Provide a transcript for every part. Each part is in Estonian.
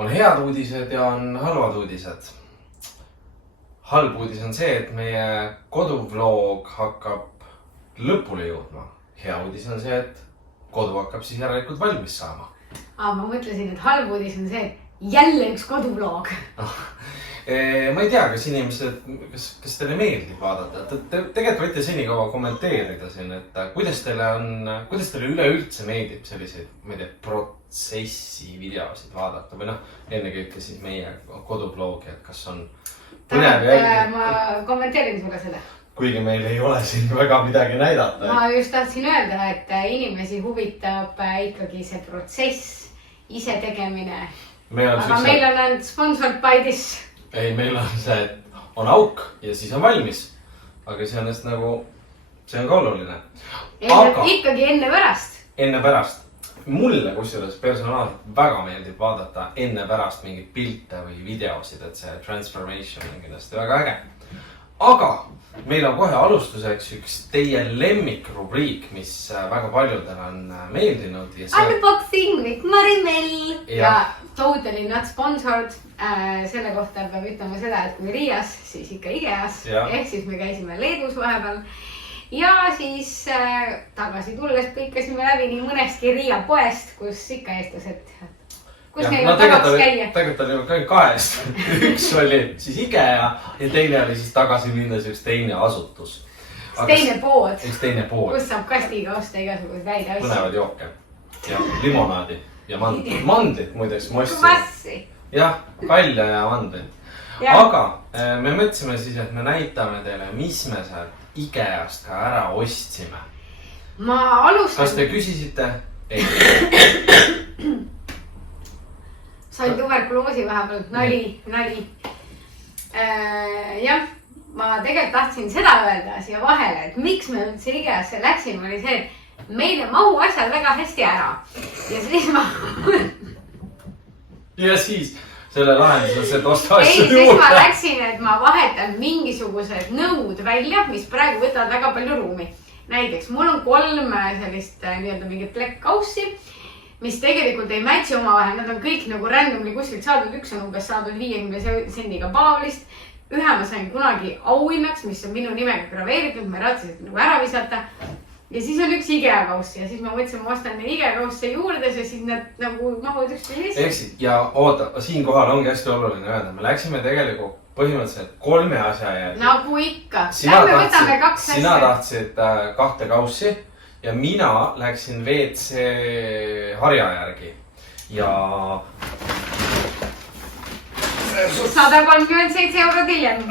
on head uudised ja on halvad uudised. Halb uudis on see, et meie koduvlog hakkab lõpule jõudma. Hea uudis on see, et kodu hakkab siis järelikult valmis saama. Ma mõtlesin, et halb uudis on see, et jälle üks koduvlog. Ma ei tea, kas inimesed, kas teile meeldib vaadata. Tegelikult võite senikaua kommenteerida siin, et kuidas teile üleüldse meeldib selliseid, ma ei tea, protsessi videosid vaadata või ennekõike siis meie koduvlogi, et kas on põnev jälgida. Ma kommenteerin sulle seda. Kuigi meil ei ole siin väga midagi näidata. Ma just tahtsin öelda, et inimesi huvitab ikkagi see protsess, ise tegemine. Aga meil on ainult sponsored by this. Ei, meil on see, et on auk ja siis on valmis. Aga see on just nagu, see on ka oluline. Ikkagi enne pärast. Enne pärast. Mulle kusjuures personaalselt väga meeldib vaadata enne pärast mingid pilte või videosid, et see transformation on kindlasti väga äge. Aga meil on kohe alustuseks üks teie lemmikrubriik, mis väga paljudel on meeldinud. Unboxing with Marimel! Ja totally not sponsored. Selle kohta peab ütlema seda, et kui Riias, siis ikka Ikeas. Ehk siis me käisime Leedus vahepeal. Ja siis tagasi tulles põikasime läbi nii mõnestki Riia poest, kus ikka eestlased... Kus neil on tagasi käia? Tegelikult oli kahest. Üks oli siis IKEA ja teine oli siis tagasi minnes üks teine asutus. Teine pood. Üks teine pood. Kus saab kastiga osta igasugused väide asju. Põnevad jooke. Ja limonaadi. Ja mandlit muideks. Kvassi. Jah, kalja ja mandlit. Aga me mõtlesime siis, et me näitame teile, mis me sealt IKEAst ka ära ostsime. Ma alustan... Kas te küsisite? Ei. Sain tuberkuloosi vahepeal, nali. Jah, ma tegelikult tahtsin seda öelda siia vahele, et miks me üldse IKEAsse läksime, oli see, et meile mahu asjad väga hästi ära. Ja siis ma... Ja siis selle lahendus, et osta asju juurde. Ei, siis ma läksin, et ma vahetan mingisugused nõud välja, mis praegu võtavad väga palju ruumi. Näiteks, mul on 3 sellist mingit black house'i, mis tegelikult ei matchi omavahel, nad on kõik nagu randomly kuskilt saadud, üks on umbes saadud 50 sendiga Paulist. Ühe ma sain kunagi auhinnaks, mis on minu nimega graveeritud, ma ei raatsi nagu ära visata. Ja siis on üks IKEA kaussi ja siis ma mõtlesin, ma ostan neid IKEA kausse juurde, siis nad nagu mahuvad üks pillis. Eksid ja oota, siin kohal ongi hästi oluline öelda, me läksime tegelikult põhimõtteliselt 3 asja järgi. Nagu ikka, lähme võtame 2 asja. Sina tahtsid 2 kaussi. Ja mina läksin WC harja järgi ja... 137 eurot hiljem.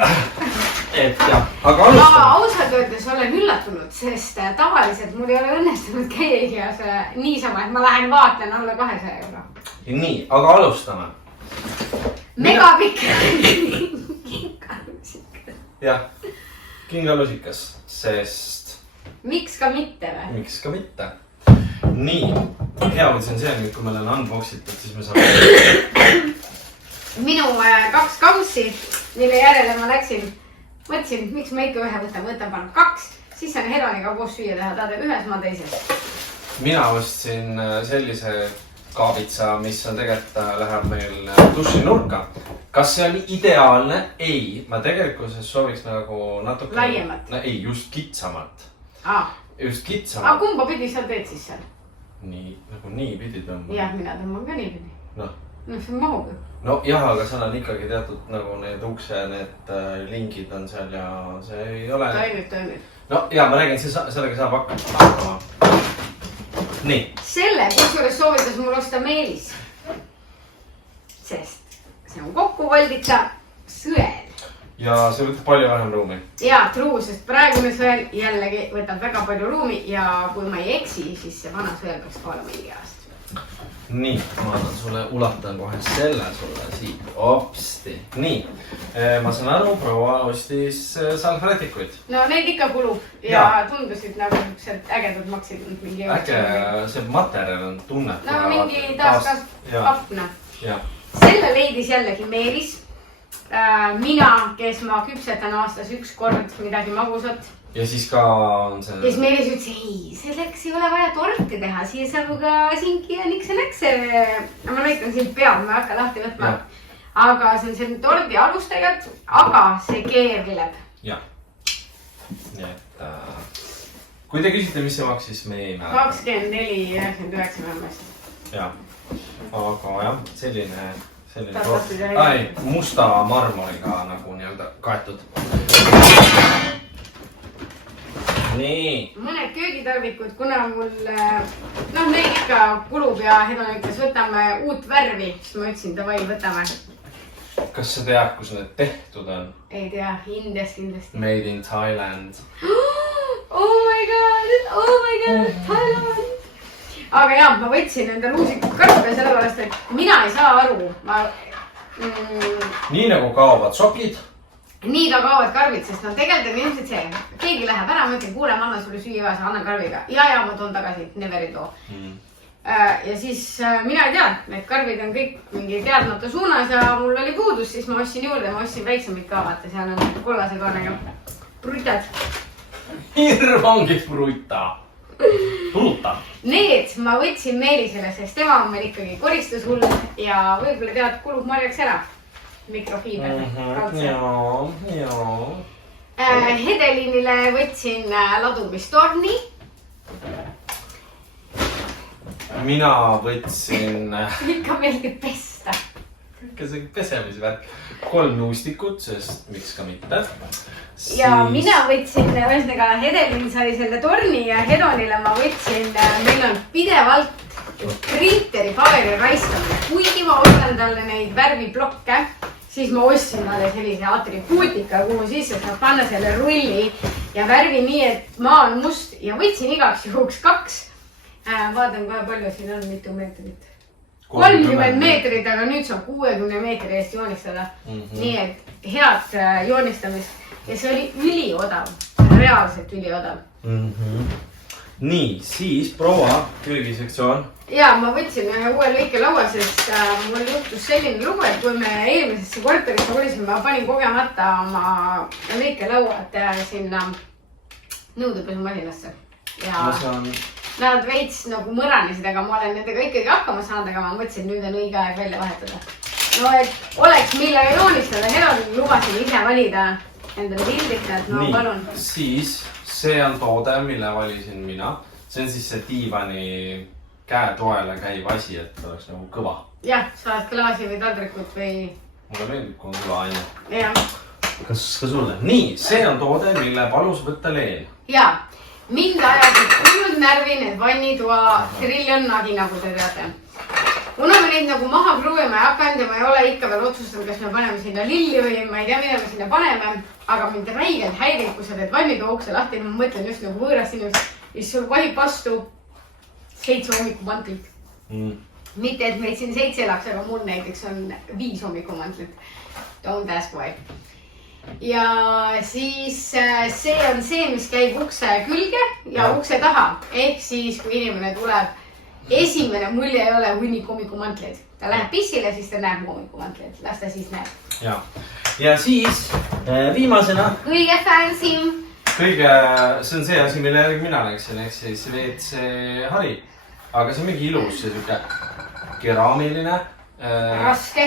Et jah, aga alustame. Ma ausalt öeldes olen üllatunud, sest tavaliselt mul ei ole õnnestunud käia IKEAs niisama, et ma lähen vaatan alla 200 euro. Nii, aga alustame. Megapikk kingalusikas. Jah, kingalusikas, sest... Miks ka mitte või? Miks ka mitte. Nii, hea uudis on see, kui meil on unboxitud, siis me saame... Minu 2 kaussi, mille järele ma läksin, mõtlesin, miks ma ikka ühe võtan pannud 2, siis on Hedoniga koos süüa teha, ta teeb ühes, ma teises. Mina ostsin sellise kaabitsa, mis on tegelikult läheb meil duši nurka. Kas see on ideaalne? Ei, ma tegelikult sooviks nagu natuke... Laiemat? Ei, just kitsamalt. Just kitsamalt. Aga kumba pidi sa teed siis seal? Nii, nagu nii pidi tõmbama. Jah, mina tõmban ka nii pidi. No, see on mahuga. No jah, aga seal on ikkagi teatud nagu need ukse, need lingid on seal ja see ei ole... Toimib. No ja ma räägin, sellega saab hakkama. Nii. Selle kusjuures soovitas mul osta Meelis. Sest see on kokku voldita sõel. Ja see võtab palju vähem ruumi. Jaa, truu, sest praegune sõel jällegi võtab väga palju ruumi ja kui ma ei eksi, siis see vana sõel peaks ka olema IKEAst. Nii, ma annan sulle, ulatan kohe selle sulle siit. Opsti. Nii, ma saan aru, proua ostis salvrätikuid. No neid ikka kulub ja tundusid nagu ägedad maksid. Äge, see materjal on tunnet. No mingi taaskasv apna. Selle leidis jällegi Meelis. mina, kes ma küpsetan aastas 1 kord midagi magusat. Ja siis ka on see... Ja siis Meelis ütles, ei, selleks ei ole vaja torti teha. Siia saab ka sinki ja nikse-näkse. Ma näitan siin peab, ma ei hakka lahti võtma. Aga see on selline tordi alus tegelikult, aga see keerleb. Jah. Nii et kui te küsite, mis see maksis, me ei mäleta. 24,99 vähemasti. Jah. Aga jah, selline tort. Ai, musta marmoriga nagu nii-öelda kaetud. Nii. Mõned köögitarvikud, kuna mul neid ikka kulub ja Hedon ütles, võtame uut värvi, siis ma ütlesin, davai, võtame. Kas sa tead, kus need tehtud on? Ei tea, Indias kindlasti. Made in Thailand. Oh my god, Thailand. Aga jah, ma võtsin enda luusikud karpe sellepärast, et mina ei saa aru. Nii nagu kaovad sokid. Nii ka kaovad karvid, sest tegelikult on ilmselt see, keegi läheb ära, ma ütlen, kuule, ma annan sulle süüa, sa annan karviga. Ja ma toon tagasi, never ei too. Ja siis mina ei tea, need karvid on kõik mingi teadmata suunas ja mul oli puudus, siis ma ostsin juurde, ma ostsin väiksemid ka, vaata, seal on kollase kaanega brutad. Hirm ongi bruta. Need ma võtsin Meelisele, sest tema on meil ikkagi koristushull ja võib-olla tead, kulub marjaks ära. Mikrofiiber. Hedelinile võtsin ladumistorni. Mina võtsin... Ikka meeldib pesta. Ikka see pesemisvärk. 3 nuustikut, sest miks ka mitte. Ja mina võtsin, ühesõnaga Hedelin sai selle torni ja Hedonile ma võtsin, meil on pidevalt printeri paberi raiskamine. Kuigi ma ostan talle neid värviblokke, siis ma ostsin talle sellise atribuutika, kuhu sisse saab panna selle rulli ja värvi nii, et maa on must ja võtsin igaks juhuks 2. Vaatan kohe palju siin on, mitu meetrit. 30 meetrit, aga nüüd saab 60 meetri eest joonistada. Nii et head joonistamist. Ja see oli üliodav, reaalselt üliodav. Nii, siis proua köögisektsioon. Ja ma võtsin ühe uue lõikelaua, sest mul juhtus selline lugu, et kui me eelmisesse korterisse kolisime, ma panin kogemata oma lõikelauad sinna nõudepesumasinasse. Ja nad veits nagu mõranesid, aga ma olen nendega ikkagi hakkama saanud, aga ma mõtlesin, nüüd on õige aeg välja vahetada. No, et oleks millega joonistada, Hedon lubasin ise valida endale pildit, et ma palun. Siis see on toode, mille valisin mina. See on siis see diivani käetoele käiv asi, et oleks nagu kõva. Jah, saad klaasi või taldrikut või... Mulle meeldib, kui on kõva aine. Jah. Kas ka sulle? Nii, see on toode, mille palus võtta Leen. Jaa. Mind ajasid hullud närvi need vannitoa triljon nagi, nagu te teate. Kuna me neid nagu maha proovime ja hakanud ja ma ei ole ikka veel otsustanud, kas me paneme sinna lilli või ma ei tea, mida me sinna paneme. Aga mind räigelt häirib, kui sa teed vannitoa ukse lahti, ma mõtlen just nagu võõrast inimest, mis sul vahib vastu 7 hommikumantlit. Mitte, et meid siin 7 elaks, aga mul näiteks on 5 hommikumantlit. Don't ask why. Ja siis see on see, mis käib ukse külge ja ukse taha. Ehk siis, kui inimene tuleb, esimene mulje ei ole hunnik hommikumantleid. Ta läheb pissile, siis ta näeb hommikumantleid. Las ta siis näeb. Ja siis viimasena... Kõige fancy. See on see asi, mille järgi mina läksin, ehk siis WC hari. Aga see on mingi ilus, see siuke keraamiline. Raske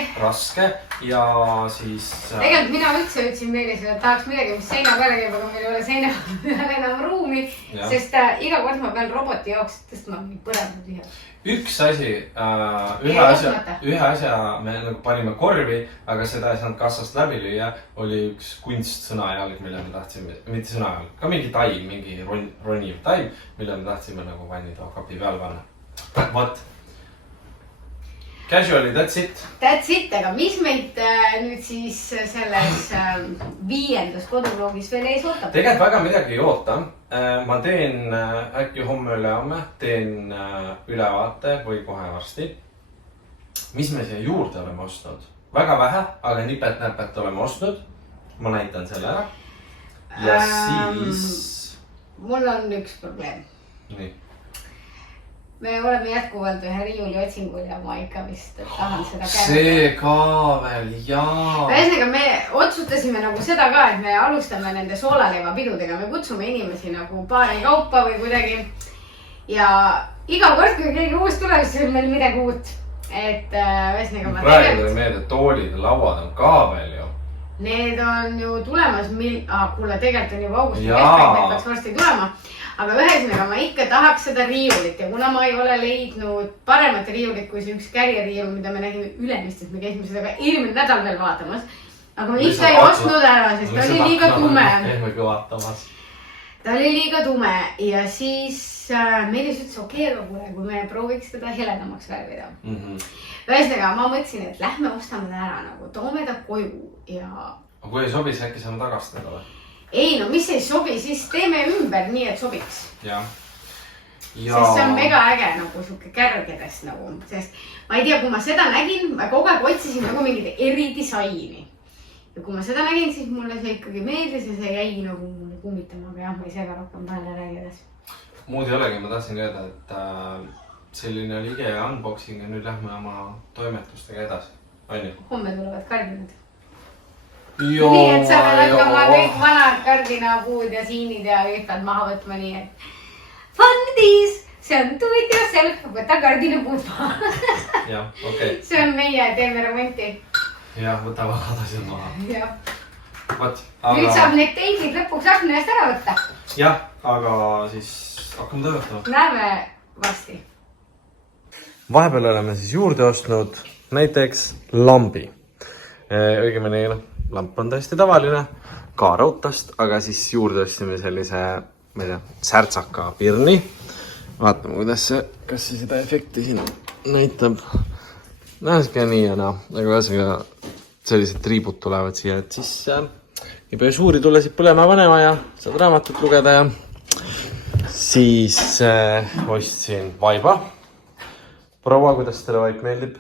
ja siis... Tegelikult mina üldse ütlesin Meelisele, et tahaks midagi, mis seina peale käib, aga meil ei ole seina peale enam ruumi, sest iga kord ma pean roboti jaoks tõstma põrandad ühe. Üks asi, ühe asja me nagu panime korvi, aga seda ei saanud kassast läbi lüüa, oli üks kunstsõnajalg, mille me tahtsime, mitte sõnajalg, ka mingi taim, mingi roniv taim, mille me tahtsime nagu vannitoa kapi peal panna. What? Casually, that's it. That's it, aga mis meid nüüd siis selles 5. koduvloogis veel ees ootab? Tegelikult väga midagi ei oota. Ma teen äkki homme-ülehomme, teen ülevaate või kohe varsti. Mis me siia juurde oleme ostnud? Väga vähe, aga nipet-näpet oleme ostnud. Ma näitan selle ära. Ja siis... Mul on üks probleem. Nii. me oleme jätkuvalt ühe riiuli otsingul ja ma ikka vist tahan seda käia. See ka veel, jaa. Ühesõnaga, me otsustasime nagu seda ka, et me alustame nende soolaleiva-pidudega. Me kutsume inimesi nagu paari kaupa või kuidagi. Ja iga kord, kui keegi uus tuleb, siis on meil midagi uut. Et ühesõnaga ma praegu tuli meelde, toolid ja lauad on ka veel ju. Need on ju tulemas, kuule, tegelikult on juba augusti keskpäev, need peaks varsti tulema. Aga ühesõnaga ma ikka tahaks seda riiulit ja kuna ma ei ole leidnud paremat riiulit kui see üks kärjeriiul, mida me nägime Ülemistest, me käisime seda ka eelmine nädal veel vaatamas. Aga me ikka ei ostnud ära, sest ta oli liiga tume. Ta oli liiga tume ja siis meile ütles okei, aga kuule, kui me prooviks seda heledamaks värvida. Ühesõnaga ma mõtlesin, et lähme ostame ta ära nagu, toome ta koju ja... Aga kui ei sobi, siis äkki saame tagastada või? Ei, no mis ei sobi, siis teeme ümber nii, et sobiks. Jah. Sest see on mega äge nagu suke kärgedest nagu, sest ma ei tea, kui ma seda nägin, ma kogu aeg otsisin nagu mingid eridisaini. Ja kui ma seda nägin, siis mulle see ikkagi meeldis ja see jäi nagu mulle kummitama, aga jah, ma ei sega rohkem peale räägides. Muud ei olegi, ma tahtsin öelda, et selline oli IKEA unboxing ja nüüd lähme oma toimetustega edasi. Aini? Homme tulevad kardinad. Nii, et sa pead hakkama kõik vanad kardinapuud ja siinid ja kõik pead maha võtma nii, et fun this, see on do it yourself, võta kardinapuud maha. Jah, okei. See on meie, teeme remonti. Jah, võta vahadased maha. Jah. Nüüd saab need teidid lõpuks akna eest ära võtta. Jah, aga siis hakkame toimetama. Näeme varsti. Vahepeal oleme siis juurde ostnud näiteks lambi. Õigemini lamp on täiesti tavaline, ka rautast, aga siis juurde ostime sellise, ma ei tea, särtsaka pirni. Vaatame, kuidas see, kas see seda efekti siin näitab. Näesike nii ja naa, aga ühesõnaga sellised triibud tulevad siia, et siis ei pea suuri tulesid põlema panema ja saad raamatut lugeda ja siis ostsin vaiba. Proua, kuidas teile vaip meeldib?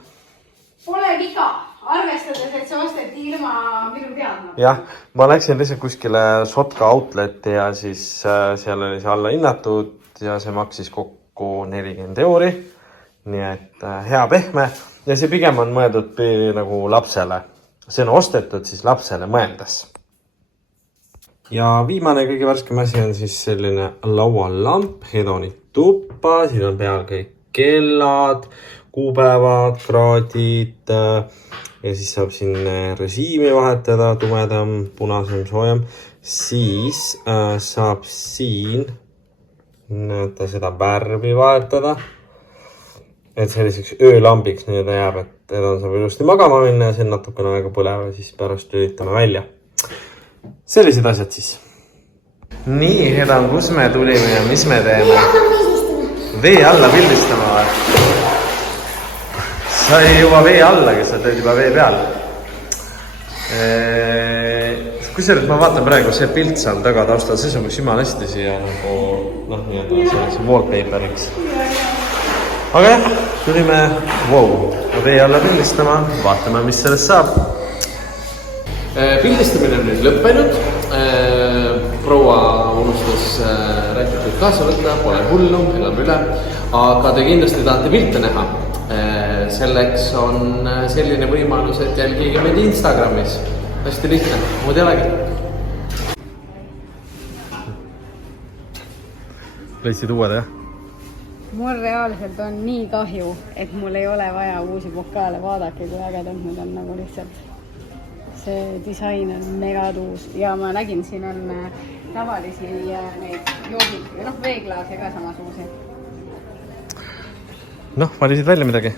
Pole viga. Arvestades, et see osteti ilma minu teadma. Jah, ma läksin lihtsalt kuskile Sotka outleti ja siis seal oli see alla hinnatud ja see maksis kokku 40 €. Nii et hea pehme ja see pigem on mõeldud nagu lapsele. See on ostetud siis lapsele mõeldes. Ja viimane kõige värskem asi on siis selline laualamp, hedonit tuppa, siin on peal kõik kellad, kuupäevad, kraadid ja siis saab siin režiimi vahetada, tumedam, punasem, soojem. Siis saab siin näete, seda värvi vahetada. Et selliseks öölambiks nii ta jääb, et edan saab ilusti magama minna ja see natukene aega põleva ja siis pärast lülitame välja. Sellised asjad siis. Nii, Hedan, kus me tulime ja mis me teeme? Vee alla pildistama või? Sa ei juba vee alla, kes sa teed juba vee peal. Kusjuures ma vaatan praegu see pilt seal taga taustal, see sobiks jumala hästi siia nagu sellise wallpaperiks. Aga jah, tulime vee alla pildistama, vaatame, mis sellest saab. Pildistamine on nüüd lõppenud. Proua unustas rääkitud kaasa võtta, pole hullu, elame üle. Aga te kindlasti tahate pilte näha. Selleks on selline võimalus, et jälgige meid Instagramis. Hästi lihtne, muud ei olegi. Leidsid uued, jah? Mul reaalselt on nii kahju, et mul ei ole vaja uusi pokaale vaadake, kui ägedad need on nagu lihtsalt. See disain on mega tuus ja ma nägin, siin on tavalisi neid joogid ja veeklaase ka samasuguse. Valisid välja midagi?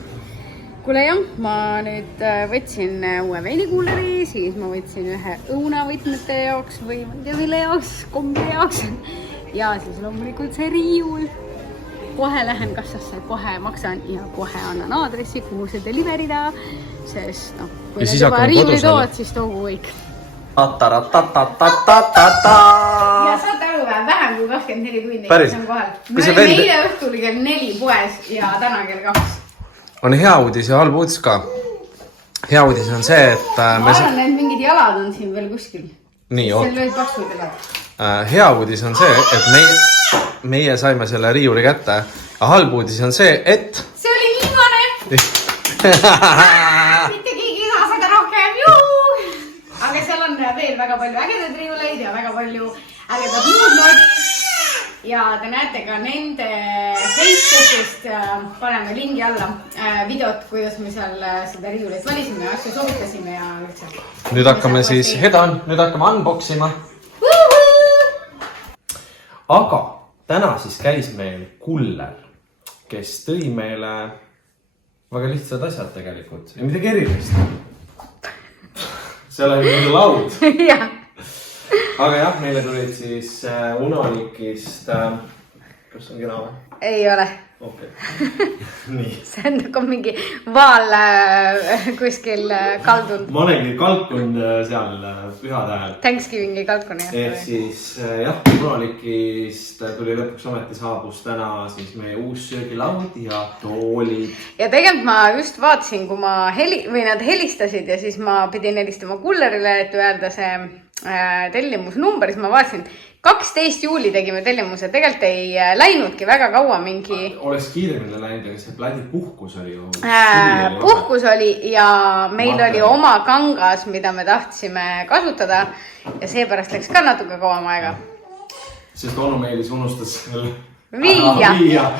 Kuule jah, ma nüüd võtsin uue veinikuuleri, siis ma võtsin ühe õunavõtmete jaoks või mille jaoks, kombi jaoks. Ja siis loomulikult see riiul. Kohe lähen kassasse, kohe maksan ja kohe annan aadressi, kuhu see deliverida. Sest kui need juba riiuli tood, siis toogu kõik. Ja saate aru vähem kui 24 tundi. Päris? Me olime eile õhtul kell 4 poes ja täna kell 2. On hea uudis ja halb uudis ka. Hea uudis on see, et... Ma arvan, et mingid jalad on siin veel kuskil. Nii, oot. Seal lööd paksud jalad. Hea uudis on see, et meie saime selle riiuli kätte, halb uudis on see, et... See oli viimane! Mitte keegi ei saa seda rohkem, juu! Aga seal on veel väga palju ägedaid riiuleid ja väga palju ägedad muud noodid. Ja te näete ka nende Facebookist, paneme lingi alla videot, kuidas me seal seda riiuleid valisime ja asju soovitasime ja üldse. Nüüd hakkame siis, nüüd hakkame unboxima. Aga täna siis käis meil kuller, kes tõi meile väga lihtsad asjad tegelikult. Ja midagi erilist. Seal oli mingi laud. Jah. Aga jah, meile tulid siis Unalikist... Kas on kena või? Ei ole. Okei. Nii. See on nagu mingi vaal kuskil kaldunud. Ma olengi kalkunud seal pühade ajal. Thanksgivingi kalkuni. Ehk siis jah, Unalikist tuli lõpuks ometi saabus täna siis meie uus söögilaud ja toolid. Ja tegelikult ma just vaatasin, kui nad helistasid ja siis ma pidin helistama kullerile, et öelda see tellimusnumber, siis ma vaatasin, 12 juuli tegime tellimuse, tegelikult ei läinudki väga kaua mingi... Oleks kiiremini läinud, aga see plädi puhkus oli ju... Puhkus oli ja meil oli oma kangas, mida me tahtsime kasutada ja seepärast läks ka natuke kauem aega. Sest onu Meelis unustas selle... Viia!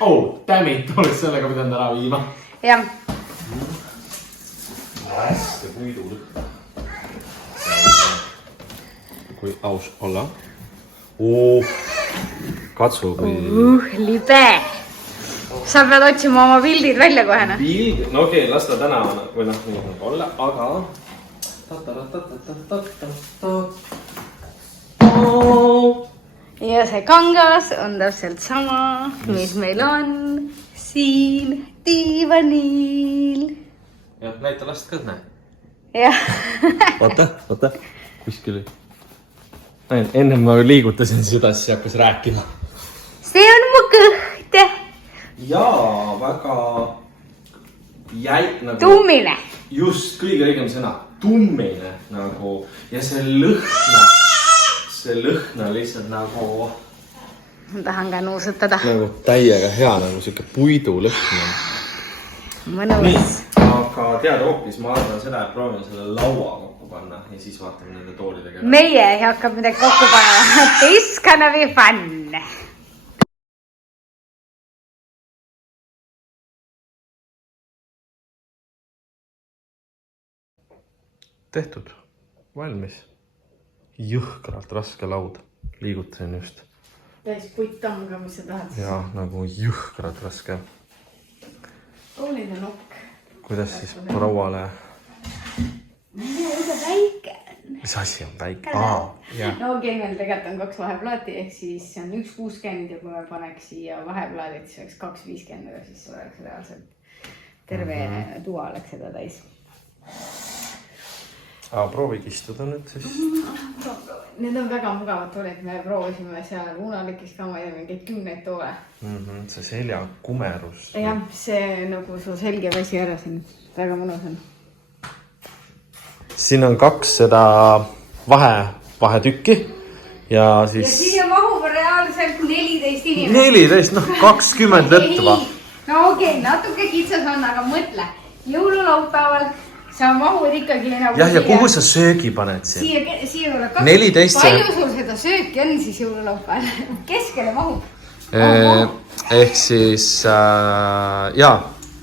Oh, damn it, oleks sellega pidanud ära viima. Jah. Hästi puidu lõhna. Kui aus olla. Katsu kui... Libe! Sa pead otsima oma pildid välja kohena. Pildid? No okei, las ta täna või nii olla, aga... Ja see kangas on täpselt sama, mis meil on siin diivanil. Jah, näita last ka, näe. Jah. Vaata, kuskil. Enne ma liigutasin seda, siis hakkas rääkima. See on mu kõht. Jaa, väga jäik nagu... Tummine. Just, kõige õigem sõna. Tummine nagu. Ja see lõhna lihtsalt nagu... Ma tahan ka nuusutada. Nagu täiega hea, nagu siuke puidu lõhna. Mõnus. Aga tead hoopis, ma arvan seda, et proovin selle laua kokku panna ja siis vaatame nende toolidega. Meie hakkab midagi kokku panema. This gonna be fun. Tehtud. Valmis. Jõhkralt raske laud. Liigutasin just. Täis puittamga, mis sa tahad. Ja, nagu jõhkralt raske. Oluline nokk. Kuidas siis prouale... Mida väike on? Mis asi on väike? No okei, meil tegelikult on 2 vaheplaati, ehk siis see on 1,60 ja kui me paneks siia vaheplaadid, siis oleks 2,50, aga siis oleks reaalselt terve tuua oleks seda täis. Proovigi istuda nüüd siis. Need on väga mugavad toolid, me proovisime seal Unalikis ka, ma ei tea, mingeid 10 toole. See selja kumerus. Jah, see nagu su selge väsi ära siin, väga mõnus on. Siin on 2 seda vahetükki ja siis... Ja siia mahub reaalselt 14 inimest. 14, 20 lõtva. No okei, natuke kitsas on, aga mõtle. Jõululaupäeval sa mahud ikkagi nagu... Jah, ja kuhu sa söögi paned siin? Siia tuleb 14. Palju sul seda sööki on siis jõululaupäeval? Keskele mahub? Ehk siis... Jaa.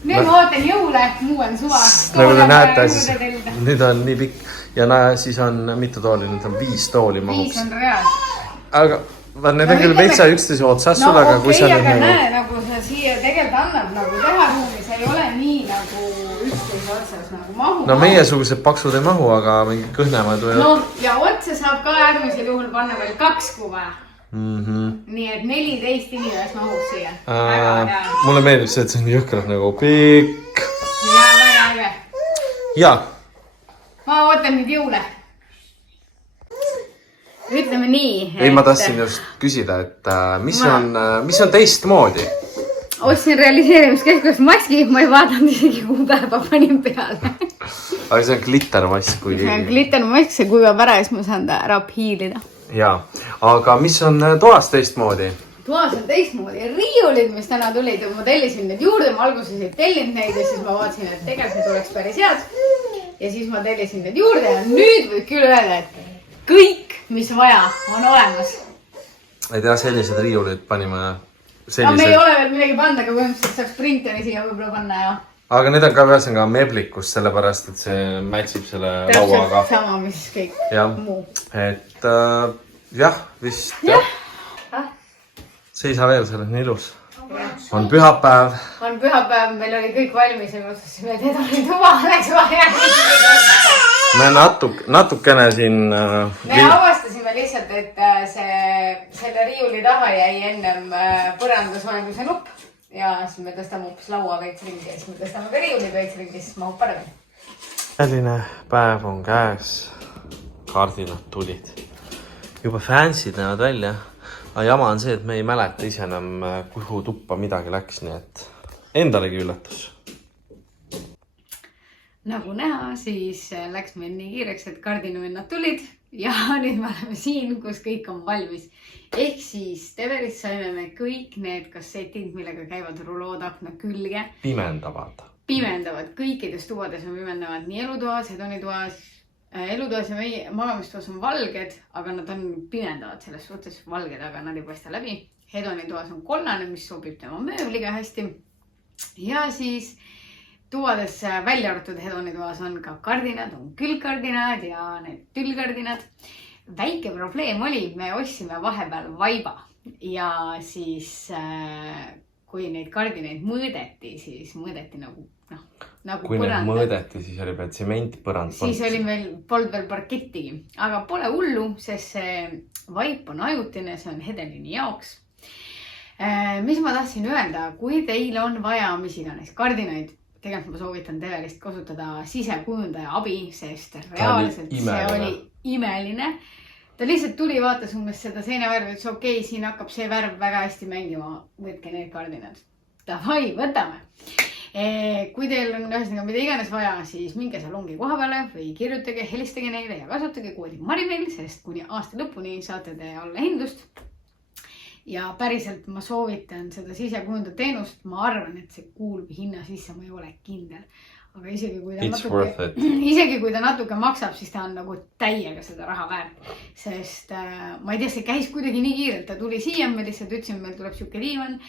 Nüüd ma ootan jõule, muu on suva. Nagu te näete, siis nüüd on nii pikk. Ja siis on mitu tooli, nüüd on 5 tooli mahuks. 5 on reaalselt. Aga need on küll veitsa üksteise otsas sul, aga kui sa nüüd nagu... näe, nagu sa siia tegelikult annad nagu teha ruumi, see ei ole nii nagu üksteise otsas nagu mahu. No meiesugused paksud ei mahu, aga mingi kõhnemad või... No ja otsa saab ka äärmisel juhul panna veel 2 kuva. Nii et 14 inimest mahub siia. Mulle meeldib see, et see on jõhkralt nagu pikk. Ja, väga äge. Ja. Ma ootan nüüd jõule. Ütleme nii. Ei, ma tahtsin just küsida, et mis on teistmoodi? Ostsin realiseerimiskeskus maski, ma ei vaadanud isegi kuupäeva panin peale. Aga see on glittermask. See on glittermask, see kuivab ära ja siis ma saan ta ära piilida. Jaa, aga mis on toas teistmoodi? toas on teistmoodi riiulid, mis täna tulid ja ma tellisin need juurde, ma alguses ei tellinud neid ja siis ma vaatasin, et tegelikult see tuleks päris head. Ja siis ma tellisin need juurde ja nüüd võib küll öelda, et kõik, mis vaja, on olemas. Ei tea, sellised riiulid panime sellised... me ei ole veel midagi panna, aga põhimõtteliselt saaks printeri siia võib-olla panna ja... Aga need on ka ühesõnaga meblikust, sellepärast, et see mätsib selle lauaga. Täpselt sama, mis kõik muu. Et jah, vist jah. Seisa veel, see on ilus. On pühapäev. On pühapäev, meil oli kõik valmis ja mõtlesin, et need oli tuba, läks vaja. Me natukene siin... Me avastasime lihtsalt, et selle riiuli taha jäi ennem põrandasoojenduse nupp. Ja siis me tõstame hoopis laua veits ringi ja siis me tõstame ka riiuli veits ringi, siis mahub paremini. Selline päev on käes. Kardinad tulid. Juba fansid näevad välja. Aga jama on see, et me ei mäleta ise enam, kuhu tuppa midagi läks, nii et endalegi üllatus. Nagu näha, siis läks meil nii kiireks, et kardinavennad tulid ja nüüd me oleme siin, kus kõik on valmis. Ehk siis Teverist saime me kõik need kassetid, millega käivad rulood akna külge. Pimendavad. Kõikides tubades on pimendavad nii elutoas, hedonitoas. Elutoas ja meie magamistoas on valged, aga nad on pimendavad selles suhtes valged, aga nad ei paista läbi. Hedonitoas on kollane, mis sobib tema mööbliga hästi. Ja siis tuvades välja arvatud hedonitoas on ka kardinad, on külgkardinad ja need tülgkardinad. Väike probleem oli, me ostsime vahepeal vaiba ja siis kui neid kardinaid mõõdeti, siis mõõdeti nagu kui põranda. Need mõõdeti, siis oli peal tsementpõrand. Siis oli meil polnud veel parkettigi, aga pole hullu, sest see vaip on ajutine, see on Hedelini jaoks. Mis ma tahtsin öelda, kui teil on vaja mis iganes kardinaid, tegelikult ma soovitan Teverist kasutada sisekujundaja abi, sest reaalselt see oli imeline. Ta lihtsalt tuli, vaatas umbes seda seinavärvi, et okei, siin hakkab see värv väga hästi mängima, võtke need kardinad. Davai, võtame. Kui teil on ühesõnaga mida iganes vaja, siis minge salongi koha peale või kirjutage, helistage neile ja kasutage koodi Marimeil, sest kuni aasta lõpuni saate te alla hindlust. Ja päriselt ma soovitan seda sisekujundatud teenust. Ma arvan, et see kuulub hinna sisse, ma ei ole kindel. Aga isegi kui ta natuke maksab, siis ta on nagu täiega seda raha väärt. Sest ma ei tea, see käis kuidagi nii kiirelt. Ta tuli siia, me lihtsalt ütlesime, meil tuleb siuke diivan,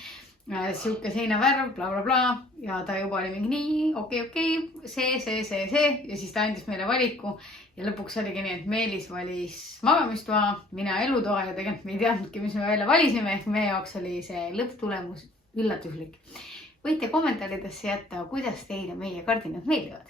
siuke seinavärv, bla bla bla. Ja ta juba oli mingi nii, okei, see. Ja siis ta andis meile valiku. Ja lõpuks oligi nii, et Meelis valis magamistoa, mina elutoa ja tegelikult me ei teadnudki, mis me välja valisime. Ehk meie jaoks oli see lõpptulemus üllatuslik. Võite kommentaaridesse jätta, kuidas teile meie kardinad meeldivad.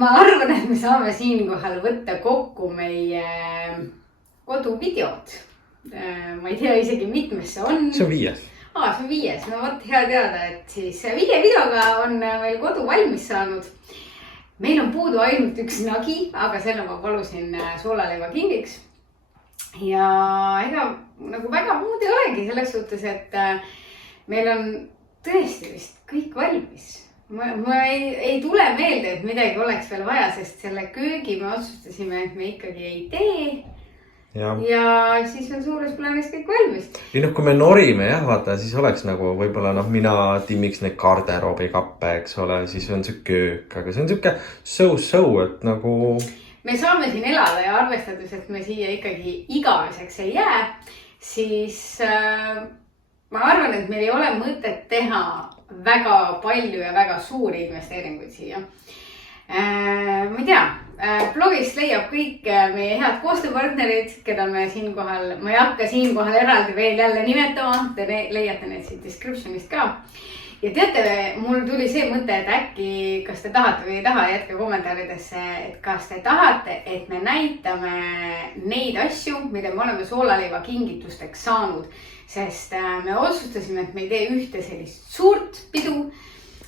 Ma arvan, et me saame siinkohal võtta kokku meie koduvideod. Ma ei tea isegi mitmes see on. See on 5. See on 5. No võt hea teada, et siis 5 videoga on meil kodu valmis saanud. Meil on puudu ainult üks nagi, aga selle ma palusin soolaleiva kingiks. Ja ega nagu väga muud ei olegi selles suhtes, et meil on tõesti vist kõik valmis. Ma ei tule meelde, et midagi oleks veel vaja, sest selle köögi me otsustasime, et me ikkagi ei tee. Ja siis on suures plaanis kõik valmis. Või kui me norime, vaata, siis oleks nagu võib-olla mina timmiks need garderoobi kappe, eks ole, siis on see köök, aga see on siuke so, et nagu... me saame siin elada ja arvestades, et me siia ikkagi igaveseks ei jää, siis ma arvan, et meil ei ole mõtet teha väga palju ja väga suuri investeeringuid siia. Ma ei tea, blogist leiab kõik meie head koostööpartnerid, keda me siinkohal, ma ei hakka siinkohal eraldi veel jälle nimetama, te leiate need siit descriptionist ka. Ja teate, mul tuli see mõte, et äkki, kas te tahate või ei taha, jätke kommentaaridesse, et kas te tahate, et me näitame neid asju, mida me oleme soolaleiva kingitusteks saanud, sest me otsustasime, et me ei tee ühte sellist suurt pidu,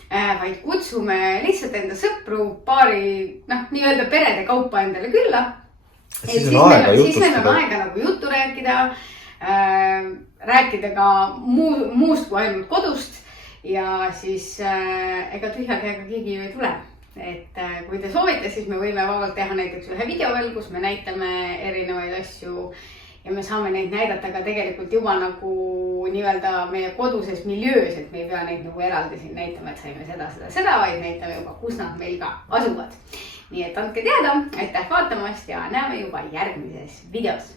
vaid kutsume lihtsalt enda sõpru paari, nii-öelda perede kaupa endale külla. Siis on aega juttu rääkida, rääkida ka muust kui ainult kodust. Ja siis ega tühja käega keegi ju ei tule. Et kui te soovite, siis me võime vabalt teha näiteks ühe video veel, kus me näitame erinevaid asju ja me saame neid näidata ka tegelikult juba nagu nii-öelda meie koduses miljöös, et me ei pea neid nagu eraldi siin näitama, et saime seda, vaid näitame juba, kus nad meil ka asuvad. Nii et andke teada, aitäh vaatamast ja näeme juba järgmises videos.